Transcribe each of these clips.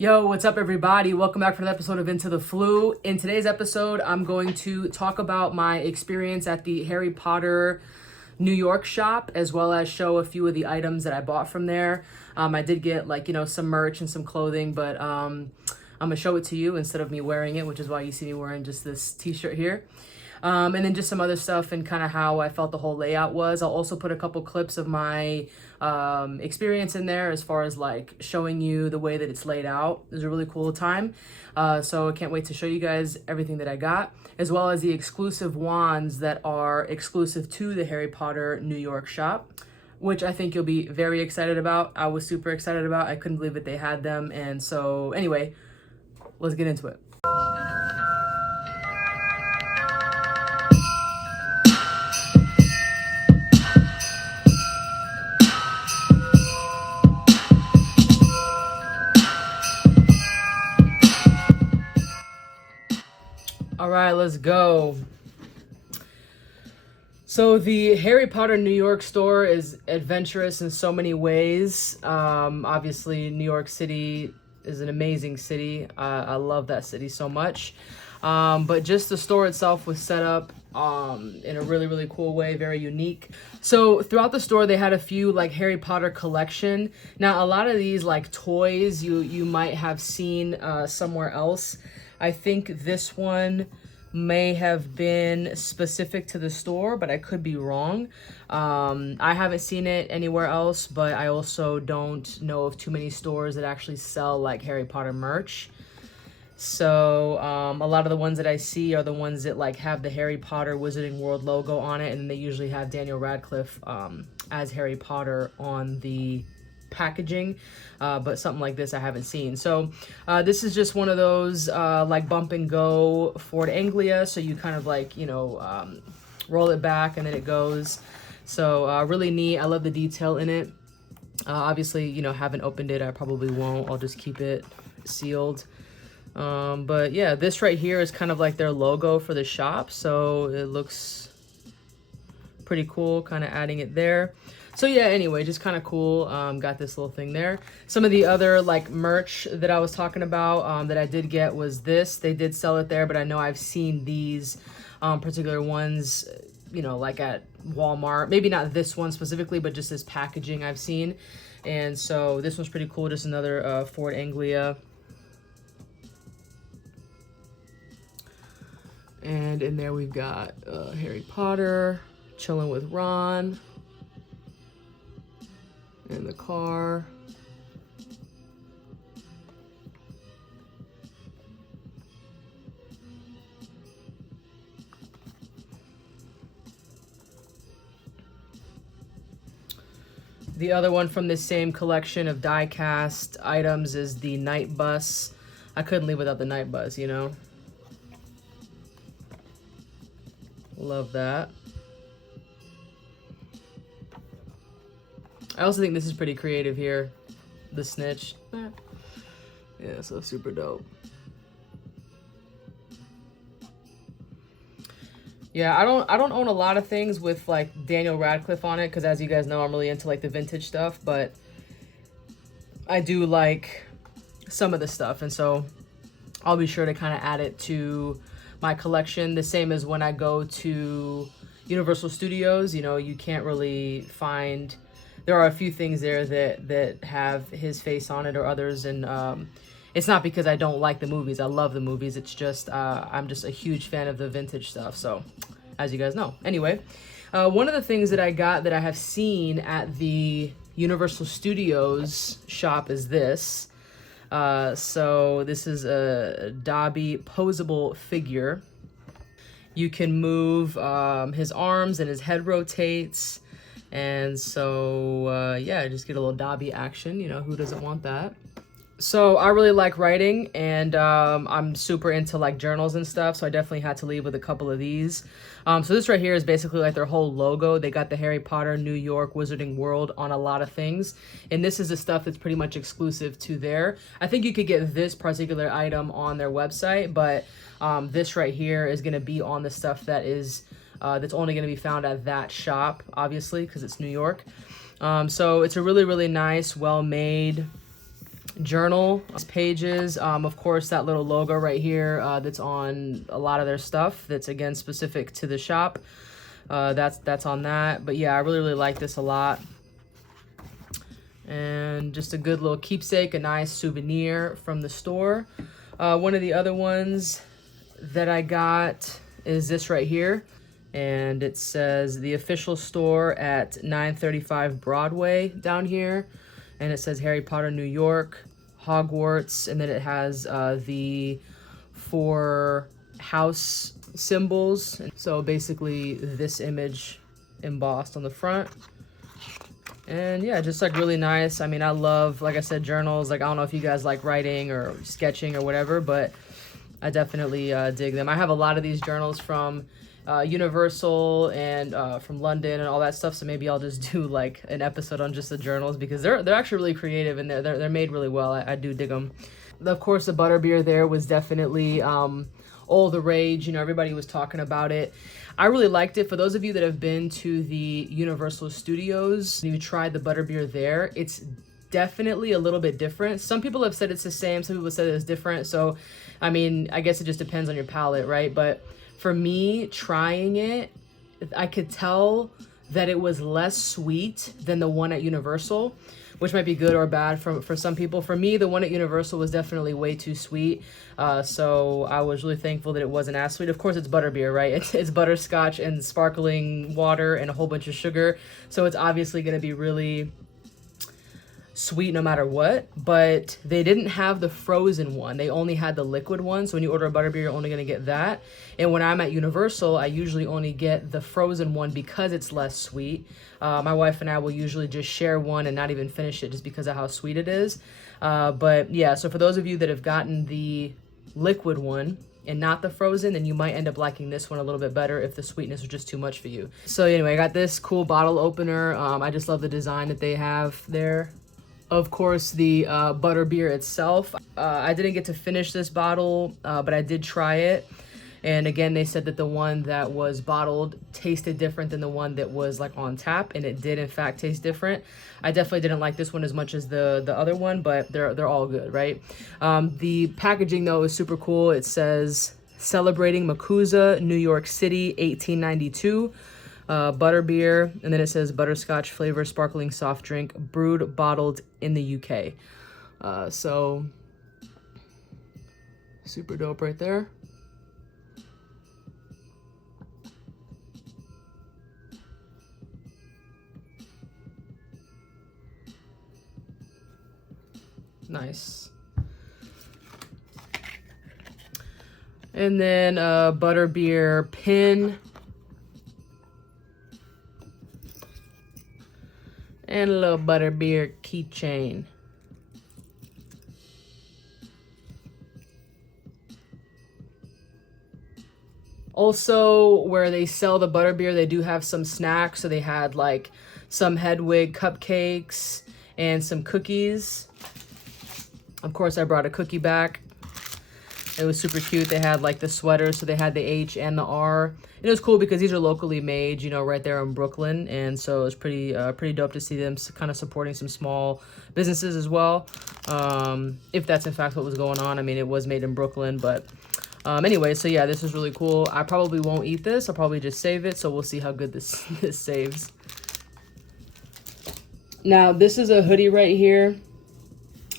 Yo, what's up everybody? Welcome back for another episode of Into the Floo. In today's episode, I'm going to talk about my experience at the Harry Potter New York shop, as well as show a few of the items that I bought from there. I did get some merch and some clothing, but I'm gonna show it to you instead of me wearing it, which is why you see me wearing just this t-shirt here. And then just some other stuff and kind of how I felt the whole layout was. I'll also put a couple clips of my experience in there as far as like showing you the way that it's laid out. It was a really cool time. So I can't wait to show you guys everything that I got, as well as the exclusive wands that are exclusive to the Harry Potter New York shop, which I think you'll be very excited about. I was super excited about. I couldn't believe that they had them. And so anyway, let's get into it. All right, let's go. So the Harry Potter New York store is adventurous in so many ways. Obviously, New York City is an amazing city. I love that city so much. But just the store itself was set up in a really, really cool way, very unique. So throughout the store, they had a few like Harry Potter collection. Now, a lot of these like toys you might have seen somewhere else. I think this one may have been specific to the store, but I could be wrong. I haven't seen it anywhere else, but I also don't know of too many stores that actually sell like Harry Potter merch. So a lot of the ones that I see are the ones that like have the Harry Potter Wizarding World logo on it, and they usually have Daniel Radcliffe as Harry Potter on the packaging, but something like this I haven't seen. So this is just one of those like bump and go Ford Anglia, so you kind of like roll it back and then it goes. So really neat. I love the detail in it. Obviously, haven't opened it. I probably won't. I'll just keep it sealed. But yeah, this right here is kind of like their logo for the shop, so it looks pretty cool, kind of adding it there. So yeah, anyway, just kind of cool. Got this little thing there. Some of the other like merch that I was talking about that I did get was this. They did sell it there, but I know I've seen these particular ones, like at Walmart. Maybe not this one specifically, but just this packaging I've seen. And so this one's pretty cool. Just another Ford Anglia. And in there we've got Harry Potter chilling with Ron in the car. The other one from the same collection of die-cast items is the night bus. I couldn't leave without the night bus, Love that. I also think this is pretty creative here. The Snitch. Yeah, so super dope. Yeah, I don't own a lot of things with like Daniel Radcliffe on it, because as you guys know, I'm really into like the vintage stuff, but I do like some of the stuff, and so I'll be sure to kind of add it to my collection. The same as when I go to Universal Studios, you can't really find, there are a few things there that have his face on it or others, and it's not because I don't like the movies. I love the movies. It's just I'm just a huge fan of the vintage stuff, so as you guys know. Anyway, one of the things that I got that I have seen at the Universal Studios shop is this. So this is a Dobby Posable figure. You can move his arms and his head rotates. And so, yeah, just get a little Dobby action. Who doesn't want that? So I really like writing, and I'm super into like journals and stuff, so I definitely had to leave with a couple of these. So this right here is basically like their whole logo. They got the Harry Potter New York Wizarding World on a lot of things, and this is the stuff that's pretty much exclusive to there. I think you could get this particular item on their website, but this right here is going to be on the stuff that is that's only going to be found at that shop, obviously, because it's New York. So it's a really, really nice, well-made journal pages. Of course, that little logo right here that's on a lot of their stuff, that's again specific to the shop. That's on that. But yeah, I really like this a lot. And just a good little keepsake, a nice souvenir from the store. One of the other ones that I got is this right here. And it says the official store at 935 Broadway down here. And it says Harry Potter, New York, Hogwarts. And then it has the 4 house symbols. So basically this image embossed on the front. And yeah, just like really nice. I mean, I love, like I said, journals. Like, I don't know if you guys like writing or sketching or whatever, but I definitely dig them. I have a lot of these journals from Universal and from London and all that stuff. So maybe I'll just do like an episode on just the journals, because they're actually really creative and they're made really well. I do dig them. Of course, the Butterbeer there was definitely all the rage. You know, everybody was talking about it. I really liked it. For those of you that have been to the Universal Studios, you tried the Butterbeer there, it's definitely a little bit different. Some people have said it's the same, some people said it's different. So, I mean, I guess it just depends on your palate, right? But for me, trying it, I could tell that it was less sweet than the one at Universal, which might be good or bad for some people. For me, the one at Universal was definitely way too sweet. So I was really thankful that it wasn't as sweet. Of course, it's butterbeer, right? It's butterscotch and sparkling water and a whole bunch of sugar. So it's obviously going to be really sweet no matter what. But they didn't have the frozen one. They only had the liquid one. So when you order a butterbeer, you're only going to get that. And when I'm at Universal, I usually only get the frozen one because it's less sweet. My wife and I will usually just share one and not even finish it just because of how sweet it is. But yeah, so for those of you that have gotten the liquid one and not the frozen, then you might end up liking this one a little bit better if the sweetness was just too much for you. So anyway, I got this cool bottle opener. I just love the design that they have there. Of course, the butterbeer itself. I didn't get to finish this bottle, but I did try it. And again, they said that the one that was bottled tasted different than the one that was like on tap, and it did in fact taste different. I definitely didn't like this one as much as the other one, but they're all good, right? The packaging though is super cool. It says celebrating MACUSA, New York City, 1892. Butterbeer, and then it says butterscotch flavor sparkling soft drink brewed bottled in the UK. So super dope right there. Nice. And then a butterbeer pin. And a little butterbeer keychain. Also, where they sell the butterbeer, they do have some snacks. So they had like some Hedwig cupcakes and some cookies. Of course, I brought a cookie back. It was super cute. They had like the sweaters, so they had the H and the R. And it was cool because these are locally made, you know, right there in Brooklyn. And so it was pretty dope to see them kind of supporting some small businesses as well. If that's in fact what was going on. I mean, it was made in Brooklyn, but anyway, so yeah, this is really cool. I probably won't eat this. I'll probably just save it. So we'll see how good this saves. Now, this is a hoodie right here.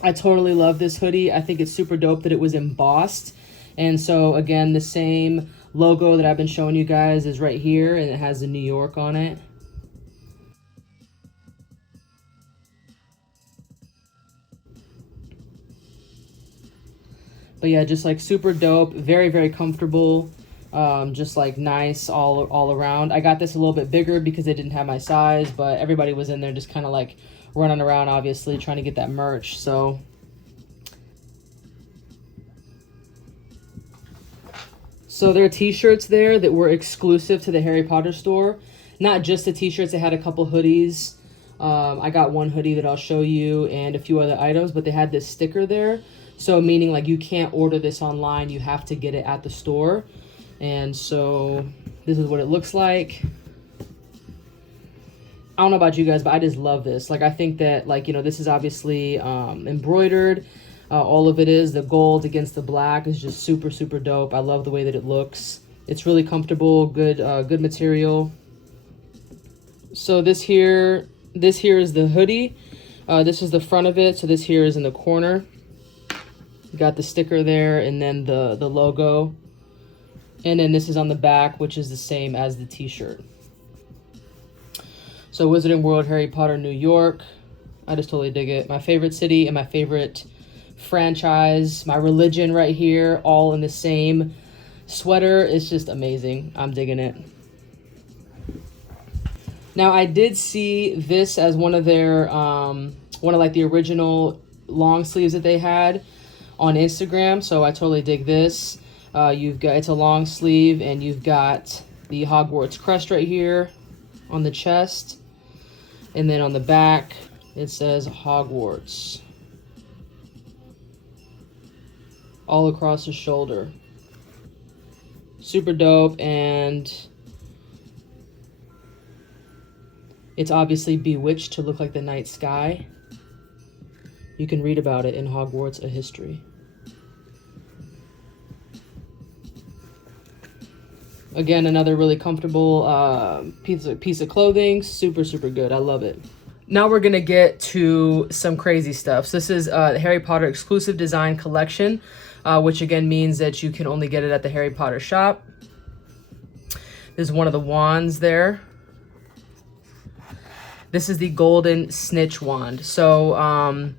I totally love this hoodie. I think it's super dope that it was embossed. And so again, the same logo that I've been showing you guys is right here, and it has the New York on it. But yeah, just like super dope, very, very comfortable. Just like nice all around. I got this a little bit bigger because they didn't have my size, but everybody was in there just kind of like running around, obviously trying to get that merch. So there are t-shirts there that were exclusive to the Harry Potter store. Not just the t-shirts, they had a couple hoodies. I got one hoodie that I'll show you and a few other items, but they had this sticker there. So meaning like you can't order this online, you have to get it at the store. And so this is what it looks like. I don't know about you guys, but I just love this. Like, I think that, like, you know, this is obviously embroidered. All of it is. The gold against the black is just super, super dope. I love the way that it looks. It's really comfortable, good material. So this here is the hoodie. This is the front of it. So this here is in the corner. You got the sticker there, and then the logo. And then this is on the back, which is the same as the t-shirt. So Wizarding World, Harry Potter, New York. I just totally dig it. My favorite city and my favorite franchise, my religion right here, all in the same sweater. It's just amazing. I'm digging it. Now, I did see this as one of their, one of like the original long sleeves that they had on Instagram. So I totally dig this. It's a long sleeve, and you've got the Hogwarts crest right here on the chest. And then on the back, it says Hogwarts. All across the shoulder. Super dope, and it's obviously bewitched to look like the night sky. You can read about it in Hogwarts: A History. Again, another really comfortable piece of clothing. Super, super good. I love it. Now we're going to get to some crazy stuff. So this is the Harry Potter exclusive design collection, which again means that you can only get it at the Harry Potter shop. There's one of the wands there. This is the golden Snitch wand. So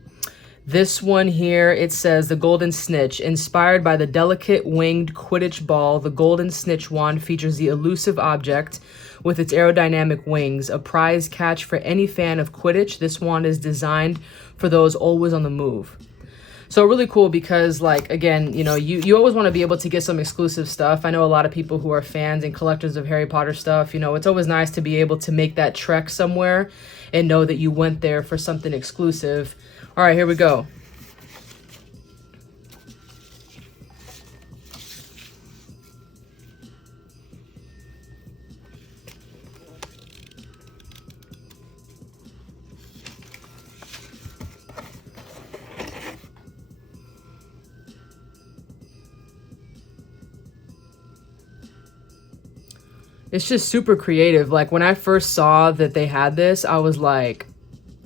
this one here, it says the golden Snitch. Inspired by the delicate winged Quidditch ball, the golden Snitch wand features the elusive object with its aerodynamic wings, a prize catch for any fan of Quidditch. This wand is designed for those always on the move. So really cool because, like, again, you know, you always want to be able to get some exclusive stuff. I know a lot of people who are fans and collectors of Harry Potter stuff. You know, it's always nice to be able to make that trek somewhere and know that you went there for something exclusive. All right, here we go. It's just super creative. Like, when I first saw that they had this, I was like,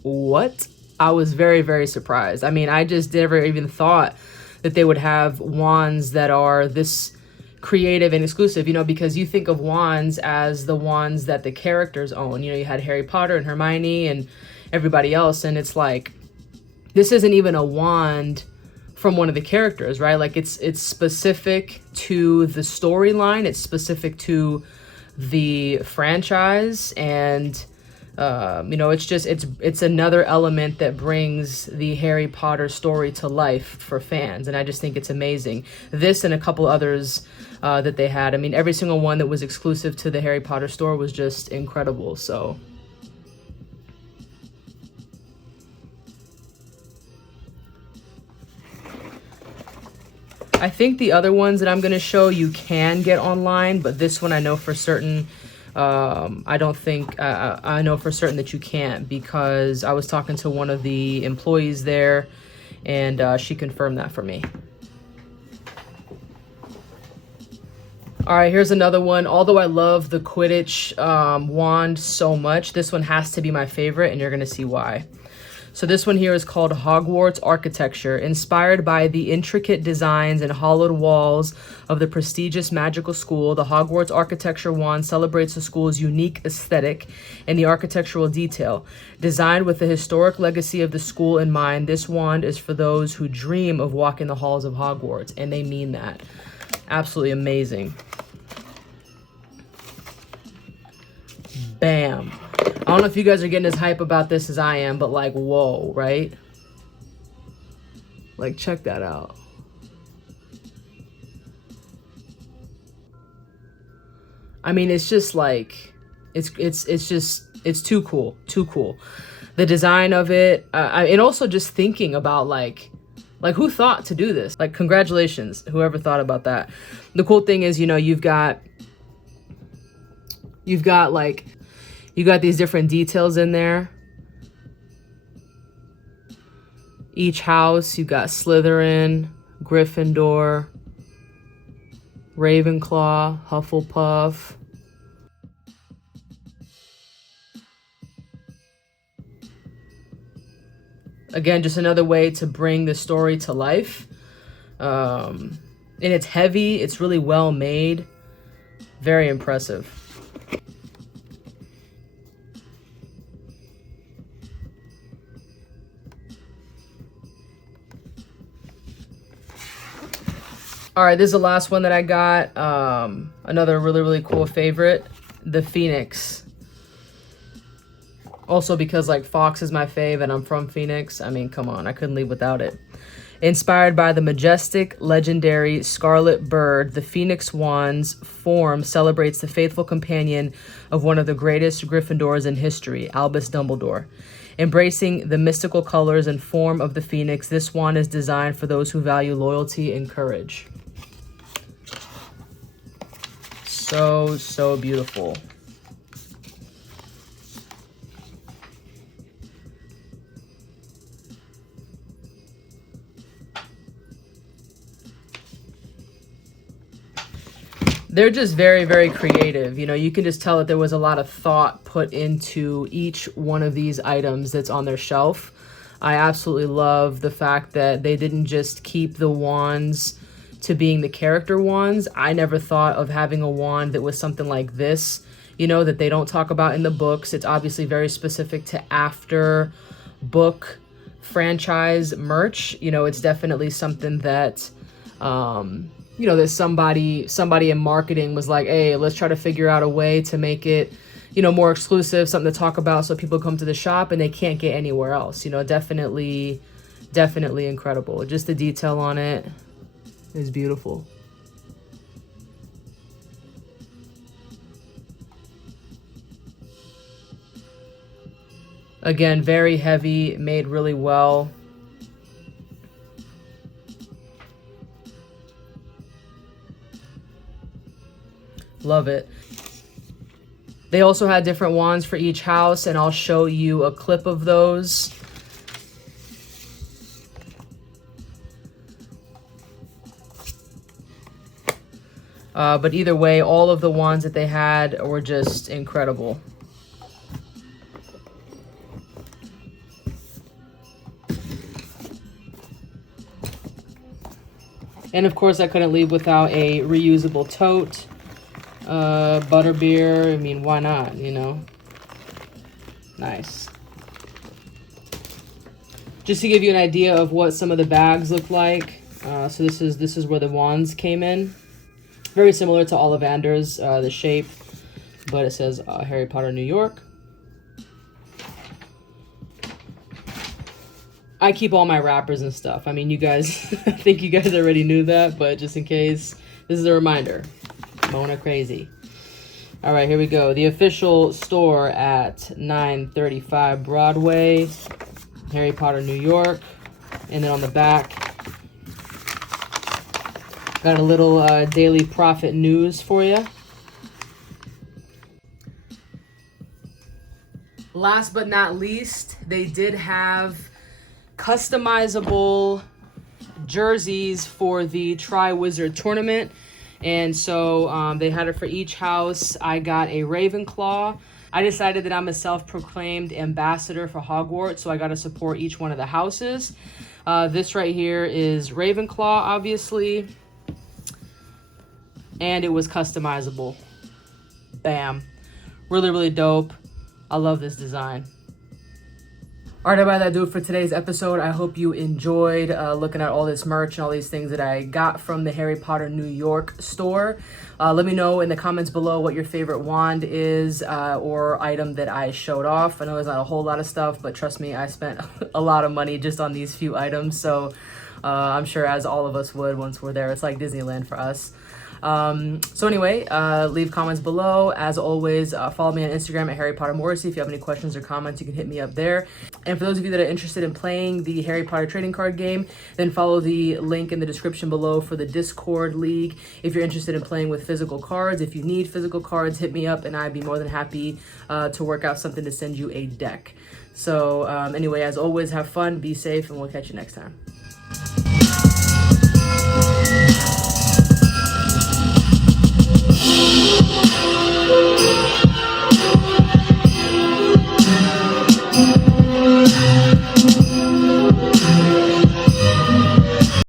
what? I was very, very surprised. I mean, I just never even thought that they would have wands that are this creative and exclusive, you know, because you think of wands as the wands that the characters own. You know, you had Harry Potter and Hermione and everybody else, and it's like, this isn't even a wand from one of the characters, right? Like, it's specific to the storyline. It's specific to the franchise, and you know, it's another element that brings the Harry Potter story to life for fans, and I just think it's amazing. This and a couple others that they had. I mean, every single one that was exclusive to the Harry Potter store was just incredible. So I think the other ones that I'm going to show you can get online, but this one I know for certain, I don't think, I know for certain that you can't, because I was talking to one of the employees there, and she confirmed that for me. All right, here's another one. Although I love the Quidditch wand so much, this one has to be my favorite, and you're going to see why. So this one here is called Hogwarts Architecture. Inspired by the intricate designs and hollowed walls of the prestigious magical school, the Hogwarts Architecture wand celebrates the school's unique aesthetic and the architectural detail. Designed with the historic legacy of the school in mind, this wand is for those who dream of walking the halls of Hogwarts, and they mean that. Absolutely amazing. Bam. I don't know if you guys are getting as hype about this as I am, but like, whoa, right? Like, check that out. I mean, it's just like, it's too cool, too cool. The design of it, and also just thinking about like who thought to do this? Like, congratulations, whoever thought about that. The cool thing is, you know, you've got like, You got these different details in there. Each house, you got Slytherin, Gryffindor, Ravenclaw, Hufflepuff. Again, just another way to bring the story to life. And it's heavy, it's really well made. Very impressive. All right, this is the last one that I got. Another really, really cool favorite, the Phoenix. Also because like Fox is my fave and I'm from Phoenix. I mean, come on, I couldn't leave without it. Inspired by the majestic, legendary scarlet bird, the Phoenix Wand's form celebrates the faithful companion of one of the greatest Gryffindors in history, Albus Dumbledore. Embracing the mystical colors and form of the Phoenix, this wand is designed for those who value loyalty and courage. So beautiful. They're just very, very creative. You know, you can just tell that there was a lot of thought put into each one of these items that's on their shelf. I absolutely love the fact that they didn't just keep the wands to being the character wands. I never thought of having a wand that was something like this, you know, that they don't talk about in the books. It's obviously very specific to after book franchise merch. You know, it's definitely something that, you know, that somebody in marketing was like, hey, let's try to figure out a way to make it, you know, more exclusive, something to talk about so people come to the shop and they can't get anywhere else. You know, definitely incredible. Just the detail on it is beautiful. Again, very heavy, made really well. Love it. They also had different wands for each house, and I'll show you a clip of those. But either way, all of the wands that they had were just incredible. And of course, I couldn't leave without a reusable tote. Butterbeer, I mean, why not, you know? Nice. Just to give you an idea of what some of the bags look like. So this is where the wands came in. Very similar to Ollivander's, the shape, but it says Harry Potter, New York. I keep all my wrappers and stuff. I mean, you guys, I think you guys already knew that, but just in case, this is a reminder. Mona crazy. All right, here we go. The official store at 935 Broadway, Harry Potter, New York. And then on the back, got a little Daily Profit news for you. Last but not least, they did have customizable jerseys for the Tri-Wizard tournament. And so they had it for each house. I got a Ravenclaw. I decided that I'm a self-proclaimed ambassador for Hogwarts, so I got to support each one of the houses. This right here is Ravenclaw, obviously. And it was customizable. Bam. Really, really dope. I love this design. All right, everybody, that'll do it for today's episode. I hope you enjoyed looking at all this merch and all these things that I got from the Harry Potter New York store. Let me know in the comments below what your favorite wand is or item that I showed off. I know there's not a whole lot of stuff, but trust me, I spent a lot of money just on these few items. So I'm sure as all of us would once we're there. It's like Disneyland for us. So anyway, leave comments below. As always, follow me on Instagram at Harry Potter Morrissey. If you have any questions or comments, you can hit me up there. And for those of you that are interested in playing the Harry Potter trading card game, then follow the link in the description below for the Discord league. If you're interested in playing with physical cards, if you need physical cards, hit me up and I'd be more than happy to work out something to send you a deck. So anyway, as always, have fun, be safe, and we'll catch you next time.